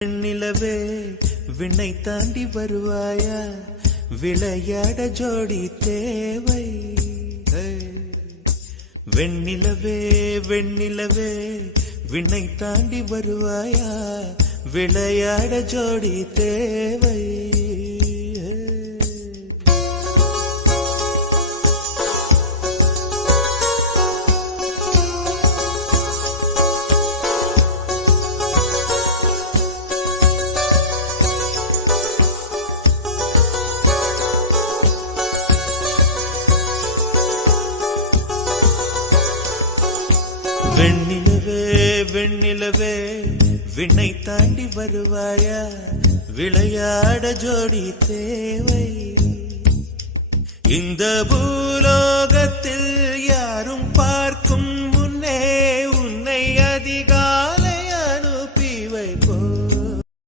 வெண்ணிலவே விண்ணை தாண்டி வருவாயா, விளையாட ஜோடி தேவை. வெண்ணிலவே வெண்ணிலவே விண்ணை தாண்டி வருவாயா, விளையாட ஜோடி தேவை. வெண்ணிலவே வெண்ணிலவே விண்ணை தாண்டி வருவாயா, விளையாட ஜோடி தேவை. இந்த பூலோகத்தில் யாரும் பார்க்கும் முன்னே உன்னை அதிகாலை